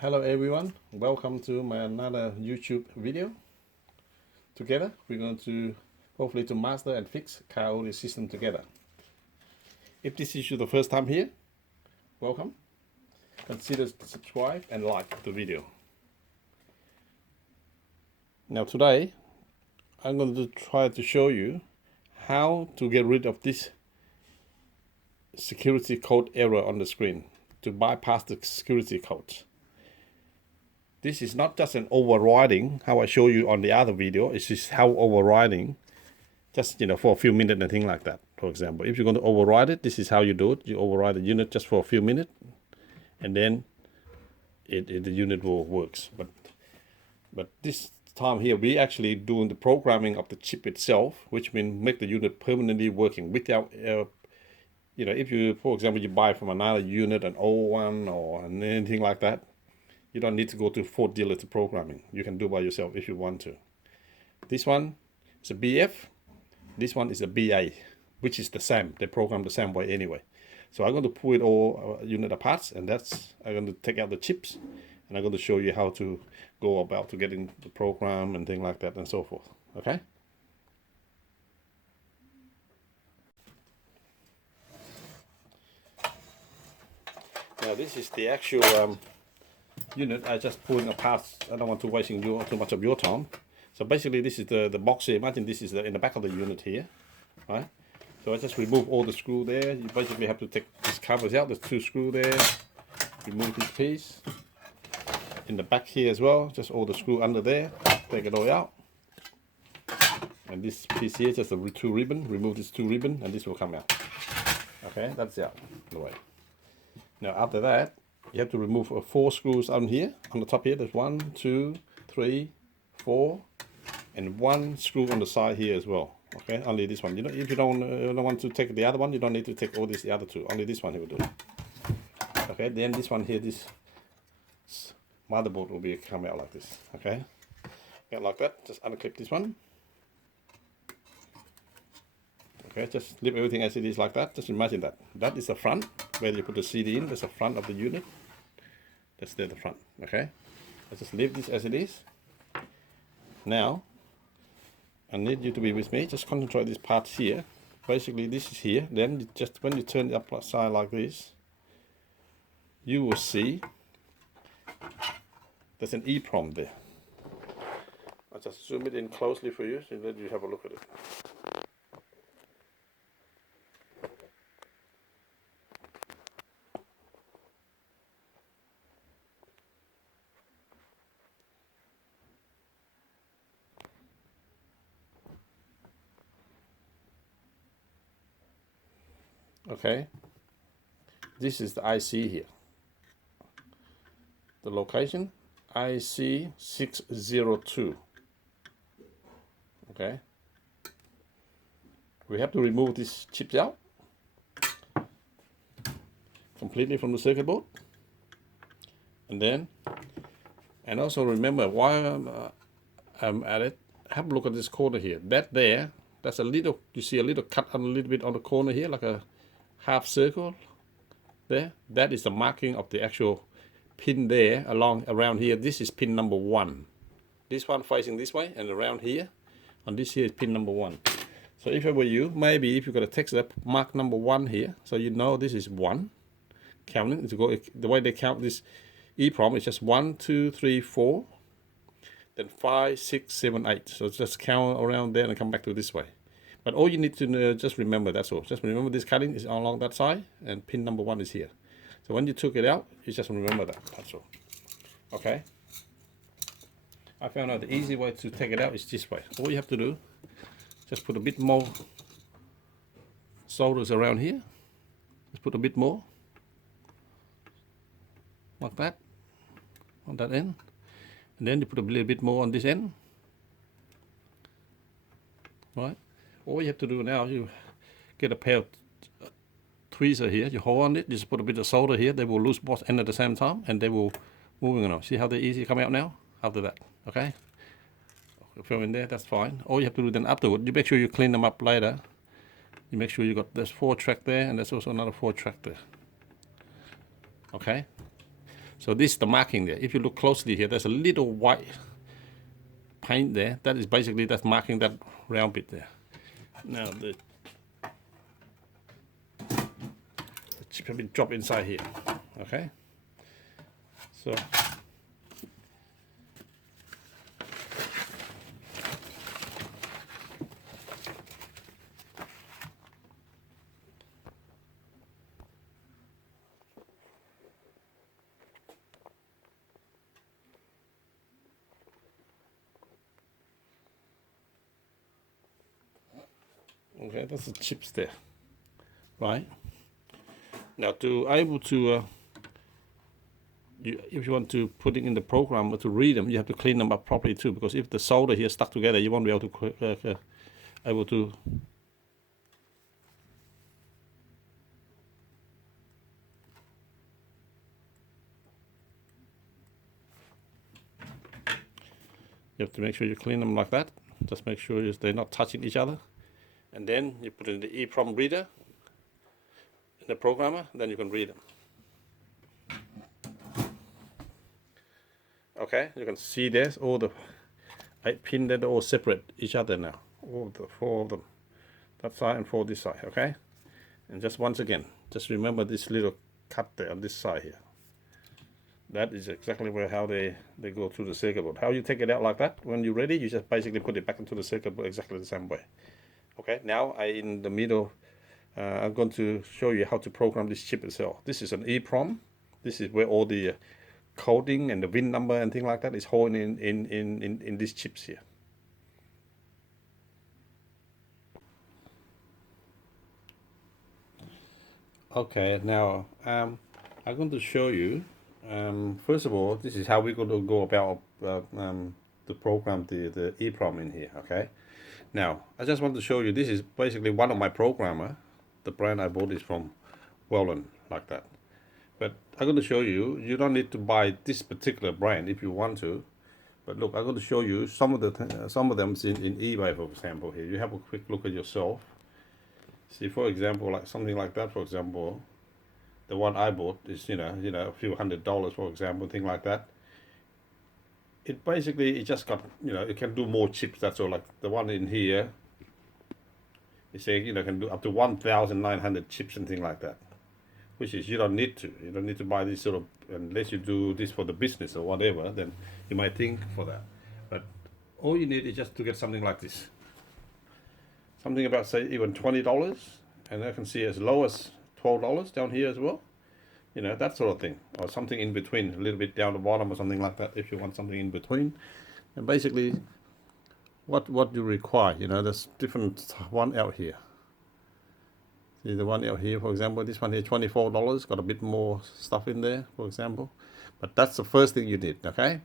Hello everyone, welcome to my another YouTube video. Together we're going to hopefully to master and fix car audio system together. If this is your first time here, welcome. Consider subscribe and like the video. Now today I'm going to try to show you how to get rid of this security code error on the screen, to bypass the security code. This is not just an overriding, how I show you on the other video. It's just how overriding, just for a few minutes and things like that. For example, if you're going to override it, this is how you do it. You override the unit just for a few minutes, and then the unit will works. But this time here, we actually doing the programming of the chip itself, which means make the unit permanently working without, if you, for example, you buy from another unit, an old one or anything like that, you don't need to go to Ford dealer to programming. You can do by yourself if you want to. This one is a BF. This one is a BA, which is the same. They program the same way anyway. So I'm going to pull it all unit apart, and I'm going to take out the chips, and I'm going to show you how to go about to getting the program and things like that and so forth. Okay. Now this is the actual unit. I just pulling apart. I don't want to wasting too much of your time. So basically this is the box here. Imagine this is in the back of the unit here, right? So I just remove all the screw there. You basically have to take these covers out. There's 2 screws there. Remove this piece. In the back here as well, just all the screw under there. Take it all out. And this piece here, just the 2 ribbon. Remove this 2 ribbon, and this will come out. Okay, that's out the way. Now after that, you have to remove 4 screws on here. On the top here, there's 1, 2, 3, 4, and 1 screw on the side here as well. Okay, only this one. If you don't want to take the other one, you don't need to take all the other 2. Only this one he will do. Okay, then this one here, this motherboard will be come out like this. Okay, like that. Just unclip this one. Okay, just leave everything as it is like that. Just imagine that. That is the front where you put the CD in. That's the front of the unit. That's there, the front. Okay, let's just leave this as it is. Now I need you to be with me. Just concentrate this part here. Basically this is here. Then just when you turn it upside like this, you will see there's an EEPROM there. I'll just zoom it in closely for you so that you have a look at it. Okay, this is the IC here. The location, IC 602. Okay, we have to remove these chips out completely from the circuit board, and also remember while I'm at it, have a look at this corner here. That's a little, you see a little cut on a little bit on the corner here, like a half circle there. That is the marking of the actual pin there around here. This is pin number 1. This one facing this way, and around here on this here is pin number 1. So if I were you, maybe if you got a text that mark number 1 here, so you know this is 1. Counting to go the way they count this EEPROM is just 1, 2, 3, 4, then 5, 6, 7, 8. So just count around there and come back to this way. But all you need to just remember, that's all. Just remember this cutting is along that side, and pin number 1 is here. So when you took it out, you just remember that. That's all. Okay. I found out the easy way to take it out is this way. All you have to do, just put a bit more solders around here. Just put a bit more, like that, on that end, and then you put a little bit more on this end. Right. All you have to do now, you get a pair of tweezer here, you hold on it, just put a bit of solder here, they will lose both ends at the same time, and they will moving on. See how they easy come out now after that. Okay, fill in there, that's fine. All you have to do then afterward, you make sure you clean them up later. You make sure you got this 4 track there, and there's also another 4 track there. Okay, So this is the marking there. If you look closely here, there's a little white paint there. That is basically that's marking that round bit there. Now the chip has been dropped inside here. Okay. So okay, that's the chips there, right? Now to able to if you want to put it in the program to read them, you have to clean them up properly too, because if the solder here stuck together, you won't be able to you have to make sure you clean them like that. Just make sure they're not touching each other, and then you put it in the EEPROM reader in the programmer, then you can read them. Okay, you can see there's all the 8 pins that are all separate each other now. All the 4 of them. That side and 4 this side, okay? And just once again, just remember this little cut there on this side here. That is exactly how they go through the circuit board. How you take it out like that, when you're ready, you just basically put it back into the circuit board exactly the same way. Okay, now in the middle, I'm going to show you how to program this chip itself. This is an EEPROM. This is where all the coding and the VIN number and things like that is holding in these chips here. Okay, now I'm going to show you. First of all, this is how we're going to go about the program, the EEPROM in here. Okay. Now I just want to show you. This is basically one of my programmer. The brand I bought is from Welland, like that. But I'm going to show you, you don't need to buy this particular brand if you want to. But look, I'm going to show you some of them in eBay, for example. Here, you have a quick look at yourself. See, for example, like something like that. For example, the one I bought is a few $100s, for example, thing like that. It basically, it just got, it can do more chips. That's all. Like the one in here, it's saying can do up to 1,900 chips and things like that. Which is you don't need to buy this sort of, unless you do this for the business or whatever, then you might think for that. But all you need is just to get something like this, something about say even $20, and I can see as low as $12 down here as well, that sort of thing, or something in between, a little bit down the bottom or something like that, if you want something in between. And basically what you require, there's different one out here. See the one out here, for example, this one here, $24, got a bit more stuff in there, for example. But that's the first thing you need, okay?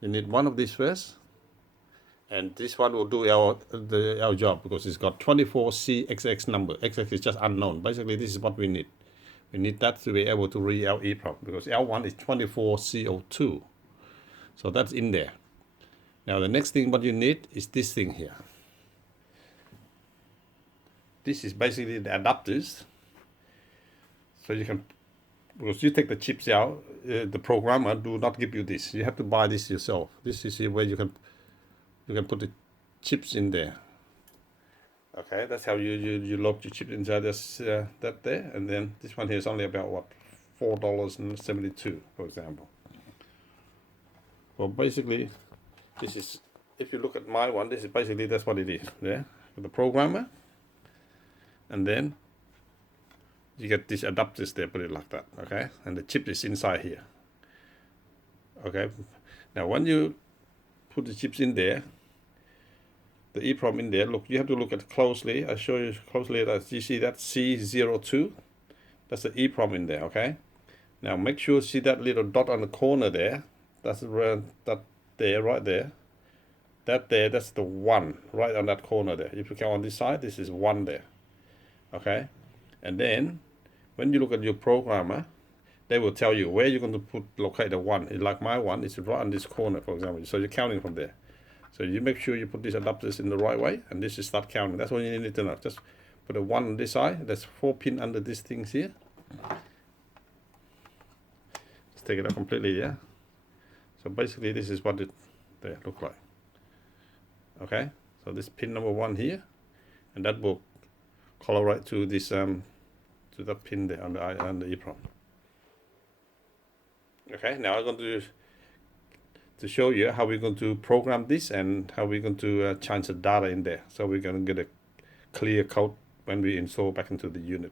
You need one of these first. And this one will do our job, because it's got 24CXX number. XX is just unknown. Basically, this is what we need. We need that to be able to read our EEPROM, because L1 is 24CO2. So that's in there. Now the next thing what you need is this thing here. This is basically the adapters. So you can, because you take the chips out, the programmer do not give you this. You have to buy this yourself. This is where you can put the chips in there. Okay, that's how you load your chips inside this that there, and then this one here is only about what, $4.72, for example. Well, basically, this is, if you look at my one, this is basically, that's what it is. Yeah, with the programmer. And then you get these adapters there, put it like that, okay? And the chip is inside here, okay? Now, when you put the chips in there, the EEPROM in there, look, you have to look at it closely. I show you closely that you see that C02, that's the EEPROM in there, okay? Now, make sure you see that little dot on the corner there. That's that there, right there. That there, that's the 1 right on that corner there. If you count on this side, this is 1 there. Okay, and then when you look at your programmer, they will tell you where you're going to locate the 1. Like my one, it's right on this corner, for example. So you're counting from there. So you make sure you put these adapters in the right way, and this is start counting. That's what you need to know. Just put a 1 on this side. There's 4 pins under these things here. Let's take it out completely, yeah. So basically this is what it look like. Okay, so this pin number 1 here, and that will color right to this to that pin there on the EEPROM. Okay, now I'm going to show you how we're going to program this and how we're going to change the data in there, so we're going to get a clear code when we install back into the unit.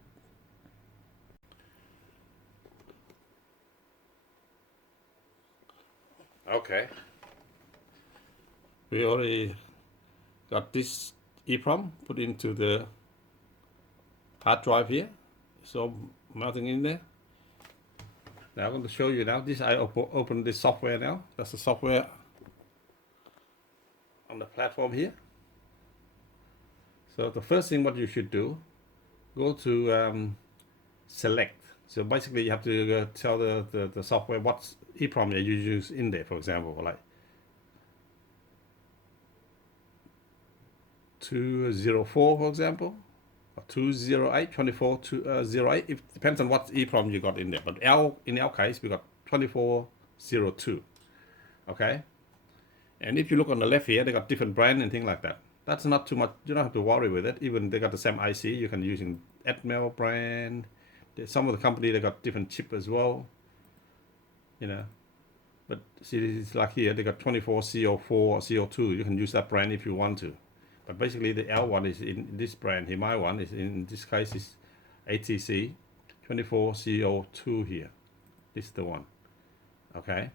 Okay, we already got this EEPROM put into the hard drive here, so mounting in there. Now I'm going to show you now. This I open this software now. That's the software on the platform here. So the first thing what you should do, go to select. So basically you have to tell the software what EEPROM you use in there. For example, like 204, for example, or 208, 2408. It depends on what EEPROM you got in there. But in our case, we got 2402. Okay. And if you look on the left here, they got different brand and things like that. That's not too much. You don't have to worry with it. Even they got the same IC. You can use in Atmel brand. Some of the company they got different chip as well. You know. But see, it's like here they got 24CO4 or CO2. You can use that brand if you want to. But basically the L1 is in this brand here. My one is in this case is ATC 24CO2 here. This is the one. Okay.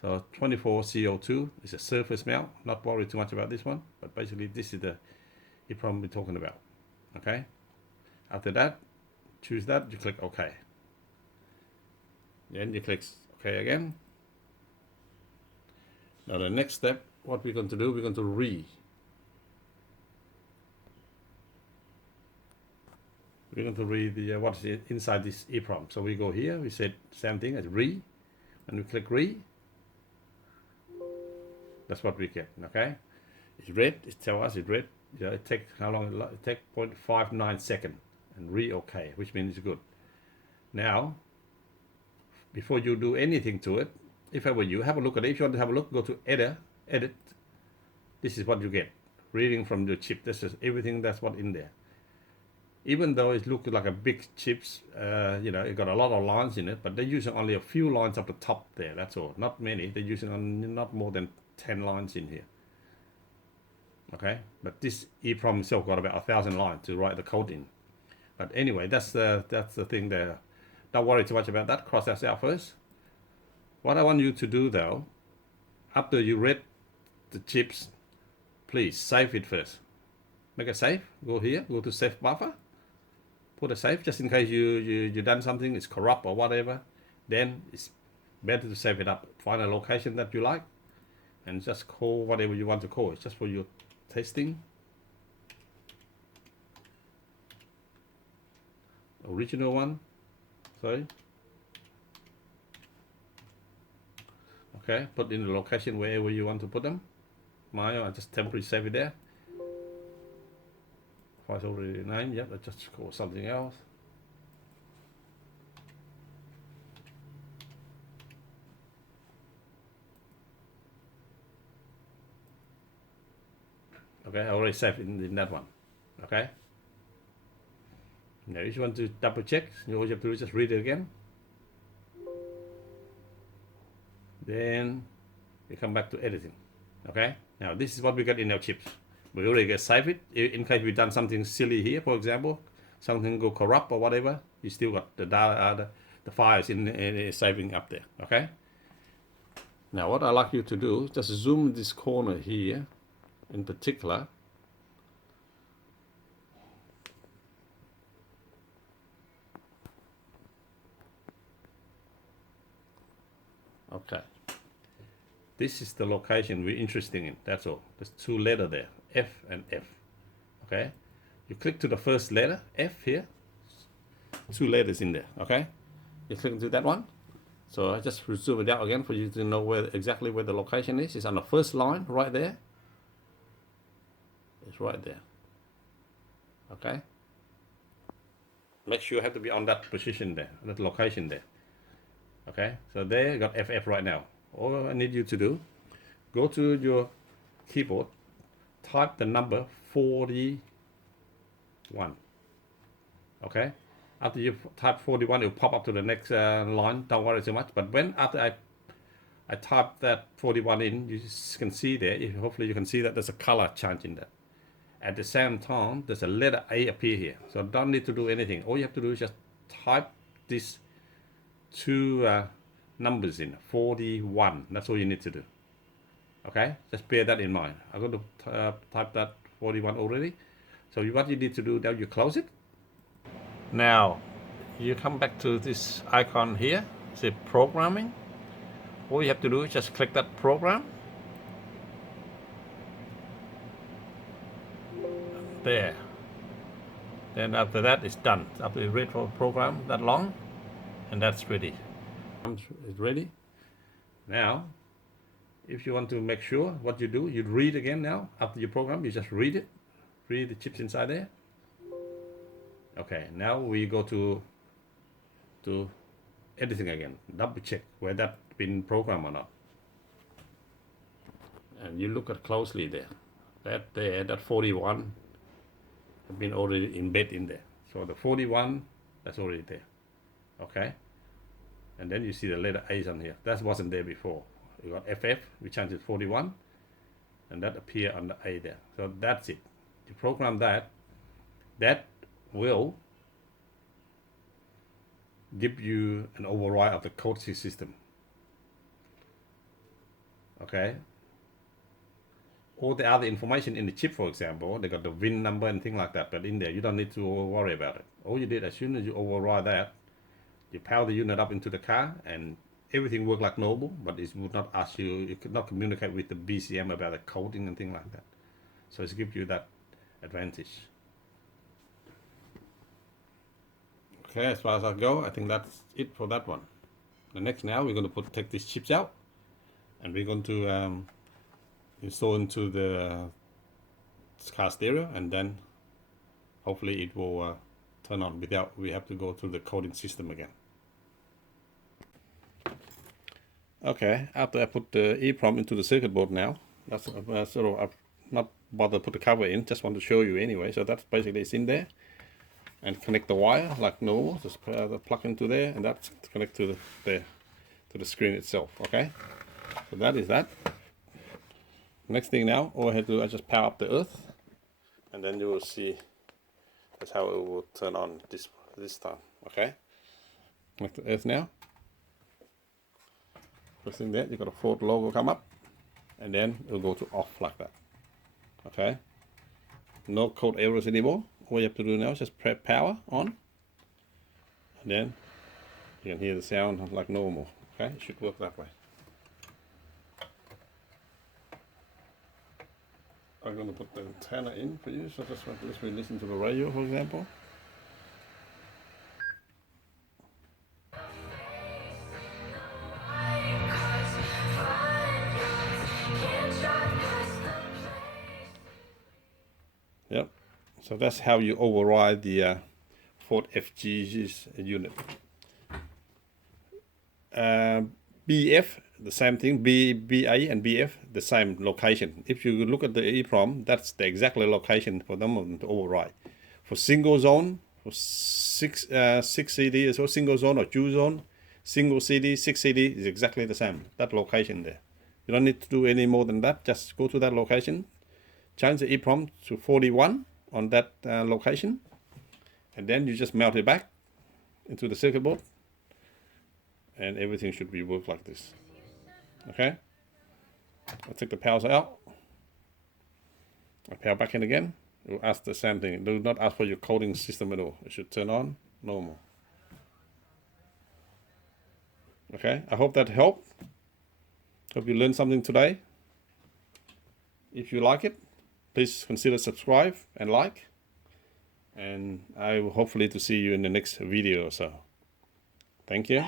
So 24CO2 is a surface mount. Not worried too much about this one, but basically this is the EEPROM we're talking about. Okay. After that, choose that. You click OK. Then you click OK again. Now the next step, what we're going to do, we're going to read the what's inside this EEPROM. So we go here. We said same thing as read, and we click read. That's what we get. Okay, it's read. It tells us it's read. You know, it takes how long? It takes 0.59 seconds, and read OK, which means it's good. Now, before you do anything to it, if I were you, have a look at it. If you want to have a look, go to edit. This is what you get. Reading from the chip. This is everything. That's what in there. Even though it looks like a big chips, you know, it got a lot of lines in it, but they're using only a few lines up the top there. That's all. Not many. They're using not more than 10 lines in here. Okay, but this EEPROM itself got about 1,000 lines to write the code in. But anyway, that's the thing there. Don't worry too much about that. Cross that out first. What I want you to do though, after you read the chips, please save it first. Make a save. Go here. Go to save buffer. Put a save just in case you done something, it's corrupt or whatever. Then it's better to save it up. Find a location that you like, and just call whatever you want to call. It's just for your testing. Original one. Sorry. Okay, put in the location wherever you want to put them. I just temporarily save it there. 509, yep, let's just call something else. Okay, I already saved in that one. Okay. Now if you want to double check, all you have to do is just read it again. Then we come back to editing. Okay. Now this is what we got in our chips. We already get save it. In case we've done something silly here, for example, something go corrupt or whatever, you still got the data, the files in saving up there. Okay. Now what I like you to do, just zoom this corner here, in particular. Okay. This is the location we're interested in. That's all. There's 2 letters there, F and F. Okay. You click to the first letter, F here. 2 letters in there. Okay. You click into that one. So I just zoom it out again for you to know exactly where the location is. It's on the first line right there. It's right there. Okay. Make sure you have to be on that position there, that location there. Okay, so there you got FF right now. All I need you to do, go to your keyboard, type the number 41. Okay, after you type 41, it will pop up to the next line. Don't worry too much. But when after I type that 41 in, you can see there, hopefully you can see that there's a color change in that. At the same time, there's a letter A appear here. So don't need to do anything. All you have to do is just type these two numbers in, 41. That's all you need to do. Okay, just bear that in mind. I'm going to type that 41 already. So what you need to do now, you close it. Now, you come back to this icon here, say programming. All you have to do is just click that program. There. Then after that, it's done. After you read for a program that long, and that's ready. It's ready. Now, if you want to make sure what you do, you read again now. After your program, you just read it. Read the chips inside there. Okay, now we go to editing again. Double check whether that's been programmed or not. And you look at closely there. That 41 have been already embedded in there. So the 41, that's already there. Okay. And then you see the letter A's on here. That wasn't there before. You got FF, we changed it 41, and that appear on the A there. So that's it. You program that. That will give you an override of the code system. Okay. All the other information in the chip, for example, they got the VIN number and things like that, but in there you don't need to worry about it. All you did, as soon as you override that, you power the unit up into the car and everything worked like normal, but it would not ask you, you could not communicate with the BCM about the coding and things like that. So it gives you that advantage. Okay, as far as I go, I think that's it for that one. The next now, we're going to take these chips out, and we're going to install into the car stereo, and then hopefully it will turn on without we have to go through the coding system again. Okay, after I put the EEPROM into the circuit board now, that's sort of, I've not bothered to put the cover in, just want to show you anyway. So that's basically it's in there, and connect the wire like normal, just plug into there, and that's connect to the screen itself. Okay, so that is that. Next thing now, all I have to do is just power up the earth, and then you will see that's how it will turn on this time. Okay, connect the earth now. First thing there, you got a Ford logo come up, and then it'll go to off like that. Okay, no code errors anymore. All you have to do now is just press power on, and then you can hear the sound like normal. Okay, it should work that way. I'm going to put the antenna in for you, so just let me listen to the radio, for example. Yep, so that's how you override the Ford FG's unit. BF, the same thing, BA and BF, the same location. If you look at the EEPROM, that's the exact location for them to override. For single zone, for 6 CD as well, single zone or dual zone, single CD, 6 CD is exactly the same, that location there. You don't need to do any more than that, just go to that location, change the EEPROM to 41 on that location, and then you just mount it back into the circuit board, and everything should be worked like this. Okay, I'll take the powers out, I power back in again. It will ask the same thing. It do not ask for your coding system at all. It should turn on normal. Okay, I hope that helped. Hope you learned something today. If you like it, please consider subscribe and like, and I will hopefully to see you in the next video or so. Thank you.